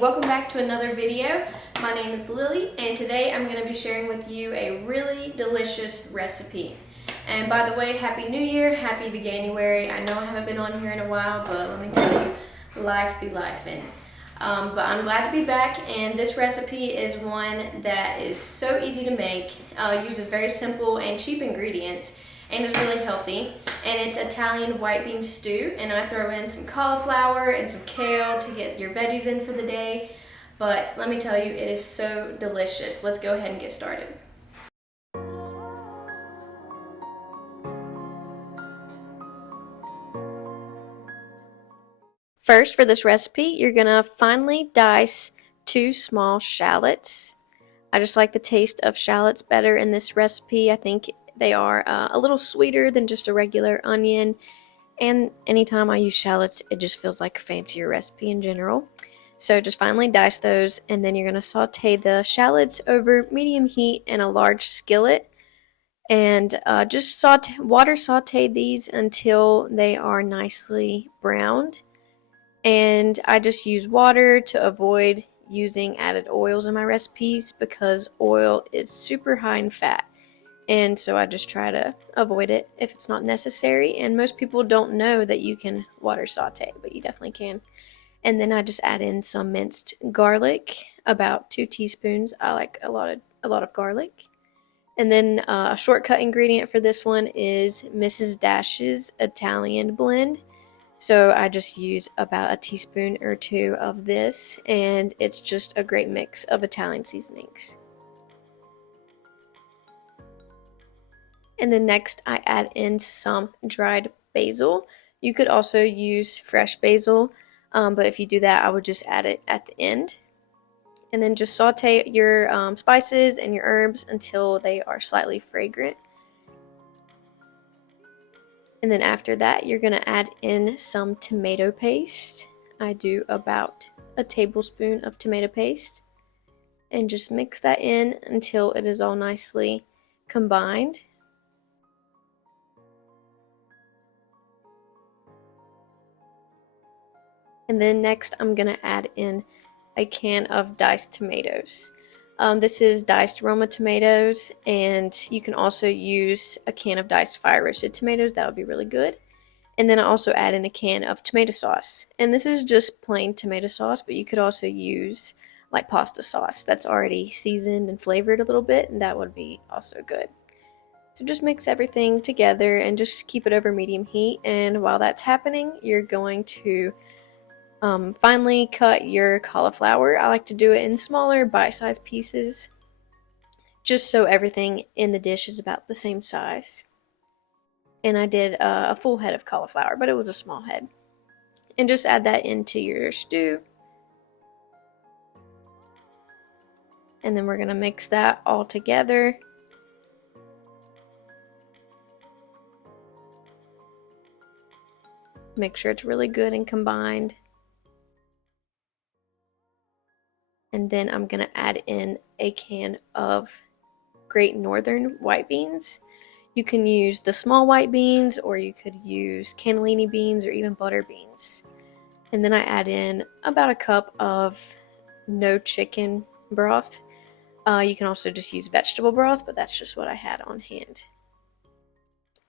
welcome back to another video. My name is Lily and today I'm going to be sharing with you a really delicious recipe. And by the way, Happy New Year, Happy Veganuary. I know I haven't been on here in a while, but let me tell you, life be lifing. But I'm glad to be back, and this recipe is one that is so easy to make, uses very simple and cheap ingredients, and is really healthy. And it's Italian white bean stew, and I throw in some cauliflower and some kale to get your veggies in for the day. But let me tell you, it is so delicious. Let's go ahead and get started. First, for this recipe, you're gonna finely dice 2 small shallots. I just like the taste of shallots better in this recipe. I think they are a little sweeter than just a regular onion, and anytime I use shallots, it just feels like a fancier recipe in general. So just finely dice those, and then you're going to saute the shallots over medium heat in a large skillet, and just water saute these until they are nicely browned. And I just use water to avoid using added oils in my recipes because oil is super high in fat. And so I just try to avoid it if it's not necessary. And most people don't know that you can water saute, but you definitely can. And then I just add in some minced garlic, about 2 teaspoons. I like a lot of garlic. And then a shortcut ingredient for this one is Mrs. Dash's Italian blend. So I just use about a teaspoon or 2 of this, and it's just a great mix of Italian seasonings. And then next I add in some dried basil. You could also use fresh basil, but if you do that, I would just add it at the end. And then just saute your spices and your herbs until they are slightly fragrant. And then after that, you're going to add in some tomato paste. I do about a tablespoon of tomato paste. And just mix that in until it is all nicely combined. And then next, I'm going to add in a can of diced tomatoes. This is diced Roma tomatoes, and you can also use a can of diced fire roasted tomatoes. That would be really good. And then I also add in a can of tomato sauce. And this is just plain tomato sauce, but you could also use like pasta sauce that's already seasoned and flavored a little bit, and that would be also good. So just mix everything together and just keep it over medium heat. And while that's happening, you're going to finely cut your cauliflower. I like to do it in smaller bite-sized pieces, just so everything in the dish is about the same size. And I did a full head of cauliflower, but it was a small head. And just add that into your stew. And then we're going to mix that all together. Make sure it's really good and combined. And then I'm going to add in a can of Great Northern white beans. You can use the small white beans, or you could use cannellini beans or even butter beans. And then I add in about a cup of no chicken broth. You can also just use vegetable broth, but that's just what I had on hand.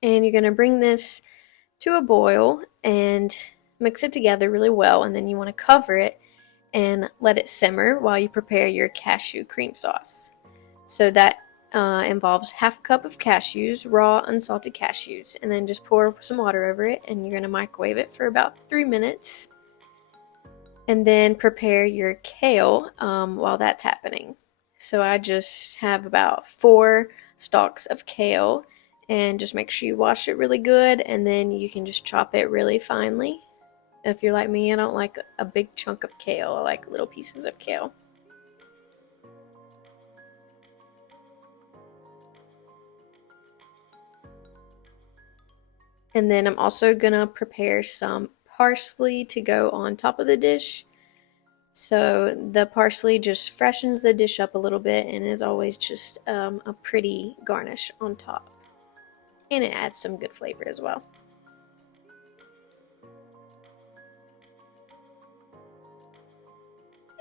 And you're going to bring this to a boil and mix it together really well, and then you want to cover it and let it simmer while you prepare your cashew cream sauce. So that involves half a cup of cashews, raw unsalted cashews, and then just pour some water over it, and you're going to microwave it for about 3 minutes. And then prepare your kale while that's happening. So I just have about 4 stalks of kale, and just make sure you wash it really good, and then you can just chop it really finely. If you're like me, I don't like a big chunk of kale. I like little pieces of kale. And then I'm also going to prepare some parsley to go on top of the dish. So the parsley just freshens the dish up a little bit and is always just a pretty garnish on top. And it adds some good flavor as well.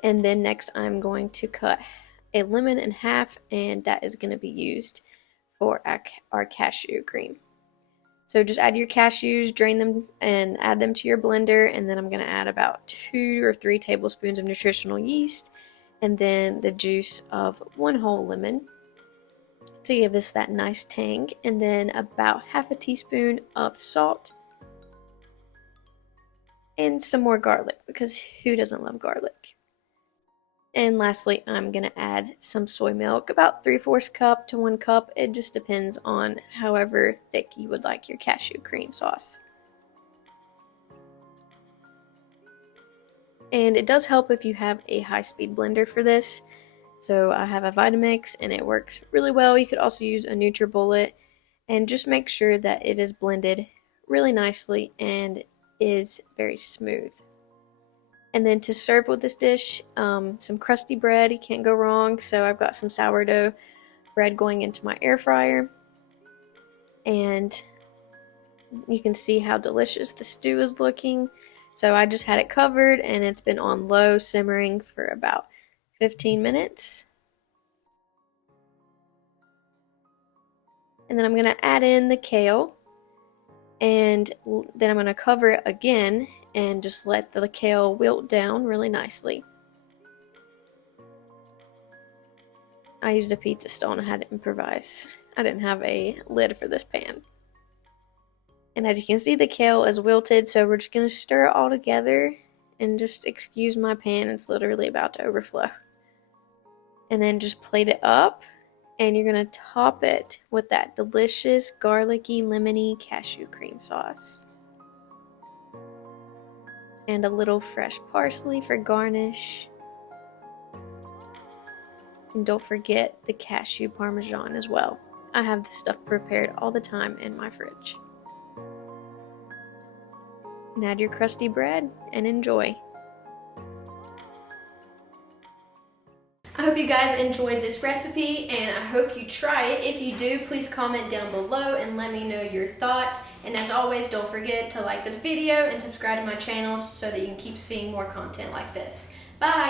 And then next I'm going to cut a lemon in half, and that is going to be used for our cashew cream. So just add your cashews, drain them, and add them to your blender. And then I'm going to add about 2 or 3 tablespoons of nutritional yeast, and then the juice of 1 whole lemon to give us that nice tang. And then about half a teaspoon of salt and some more garlic, because who doesn't love garlic? And lastly, I'm going to add some soy milk, about 3/4 cup to 1 cup. It just depends on however thick you would like your cashew cream sauce. And it does help if you have a high-speed blender for this. So I have a Vitamix and it works really well. You could also use a NutriBullet, and just make sure that it is blended really nicely and is very smooth. And then to serve with this dish, some crusty bread, you can't go wrong. So I've got some sourdough bread going into my air fryer. And you can see how delicious the stew is looking. So I just had it covered, and it's been on low simmering for about 15 minutes. And then I'm going to add in the kale, and then I'm going to cover it again and just let the kale wilt down really nicely. I used a pizza stone. I had to improvise. I didn't have a lid for this pan. And as you can see, the kale is wilted, so we're just going to stir it all together, and just excuse my pan, it's literally about to overflow. And then just plate it up, and you're going to top it with that delicious garlicky lemony cashew cream sauce. And a little fresh parsley for garnish. And don't forget the cashew parmesan as well. I have this stuff prepared all the time in my fridge. And add your crusty bread and enjoy. I hope you guys enjoyed this recipe, and I hope you try it. If you do, please comment down below and let me know your thoughts. And as always, don't forget to like this video and subscribe to my channel so that you can keep seeing more content like this. Bye!